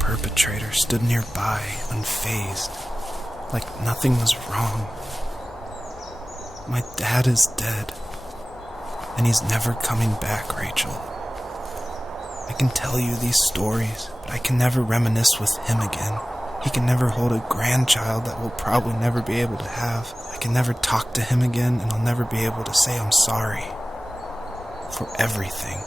perpetrator stood nearby, unfazed, like nothing was wrong. My dad is dead, and he's never coming back, Rachel. I can tell you these stories, but I can never reminisce with him again. He can never hold a grandchild that we'll probably never be able to have. I can never talk to him again, and I'll never be able to say I'm sorry for everything.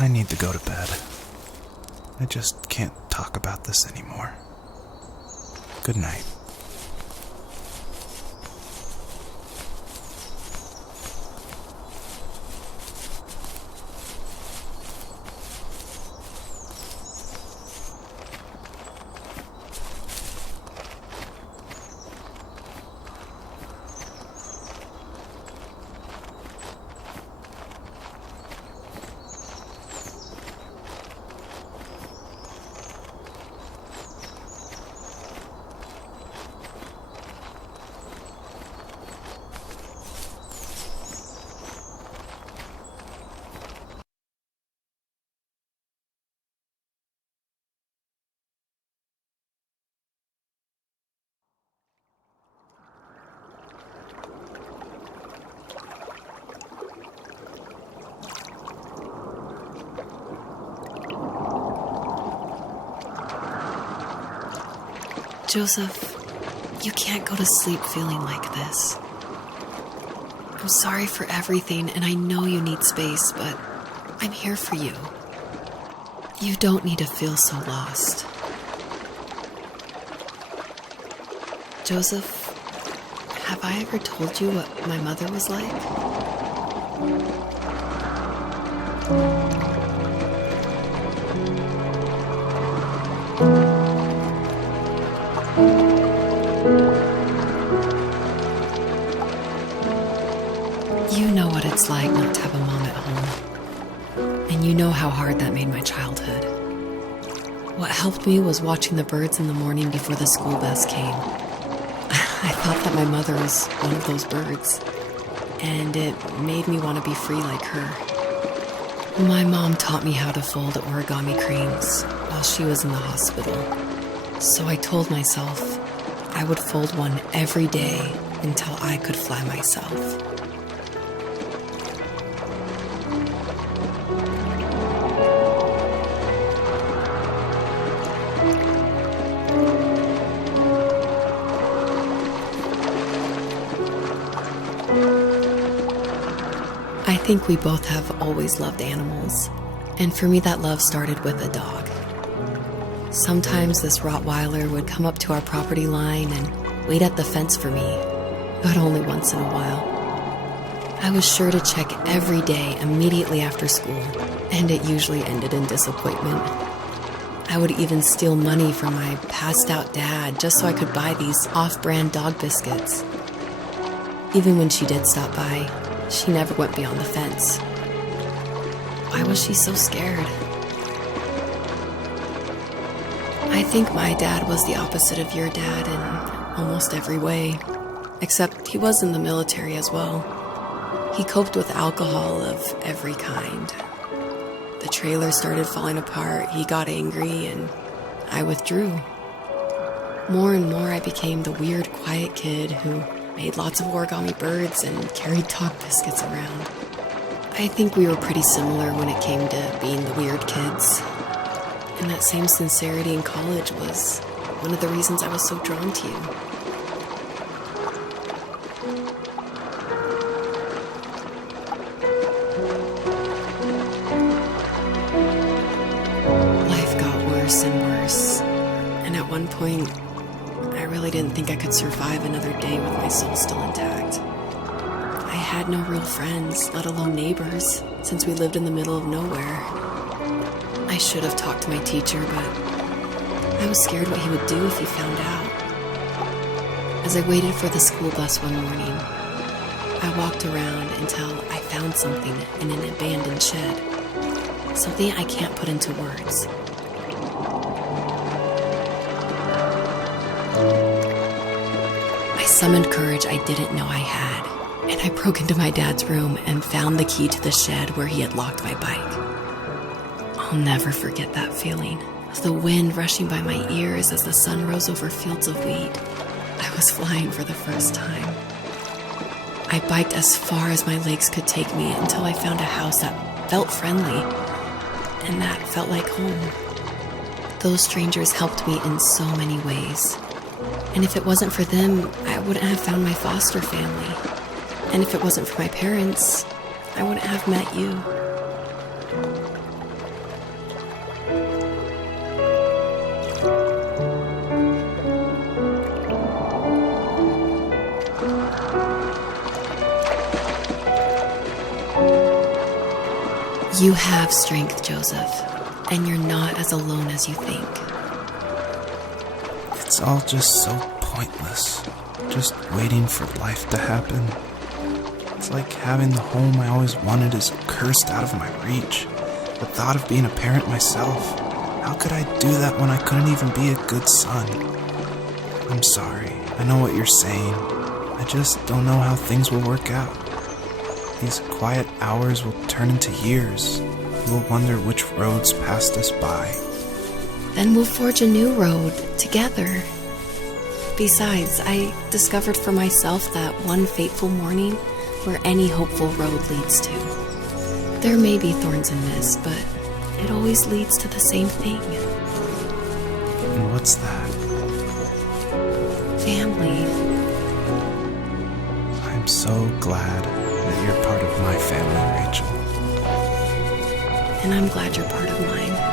I need to go to bed. I just can't talk about this anymore. Good night. Joseph, you can't go to sleep feeling like this. I'm sorry for everything, and I know you need space, but I'm here for you. You don't need to feel so lost. Joseph, have I ever told you what my mother was like? You know what it's like not to have a mom at home. And you know how hard that made my childhood. What helped me was watching the birds in the morning before the school bus came. I thought that my mother was one of those birds, and it made me want to be free like her. My mom taught me how to fold origami cranes while she was in the hospital. So I told myself I would fold one every day until I could fly myself. I think we both have always loved animals, and for me that love started with a dog. Sometimes this Rottweiler would come up to our property line and wait at the fence for me, but only once in a while. I was sure to check every day immediately after school, and it usually ended in disappointment. I would even steal money from my passed-out dad just so I could buy these off-brand dog biscuits. Even when she did stop by, she never went beyond the fence. Why was she so scared? I think my dad was the opposite of your dad in almost every way, except he was in the military as well. He coped with alcohol of every kind. The trailer started falling apart, he got angry, and I withdrew. More and more I became the weird, quiet kid who made lots of origami birds and carried dog biscuits around. I think we were pretty similar when it came to being the weird kids. And that same sincerity in college was one of the reasons I was so drawn to you. Life got worse and worse, and at one point, I really didn't think I could survive another day with my soul still intact. I had no real friends, let alone neighbors, since we lived in the middle of nowhere. I should have talked to my teacher, but I was scared what he would do if he found out. As I waited for the school bus one morning, I walked around until I found something in an abandoned shed. Something I can't put into words. I summoned courage I didn't know I had, and I broke into my dad's room and found the key to the shed where he had locked my bike. I'll never forget that feeling of the wind rushing by my ears as the sun rose over fields of wheat. I was flying for the first time. I biked as far as my legs could take me until I found a house that felt friendly, and that felt like home. Those strangers helped me in so many ways. And if it wasn't for them, I wouldn't have found my foster family. And if it wasn't for my parents, I wouldn't have met you. You have strength, Joseph, and you're not as alone as you think. It's all just so pointless, just waiting for life to happen. It's like having the home I always wanted is cursed out of my reach. The thought of being a parent myself, how could I do that when I couldn't even be a good son? I'm sorry, I know what you're saying. I just don't know how things will work out. These quiet hours will turn into years. We'll wonder which roads passed us by. Then we'll forge a new road together. Besides, I discovered for myself that one fateful morning where any hopeful road leads to. There may be thorns and mist, but it always leads to the same thing. And what's that? family. I'm so glad that you're part of my family, Rachel. And I'm glad you're part of mine.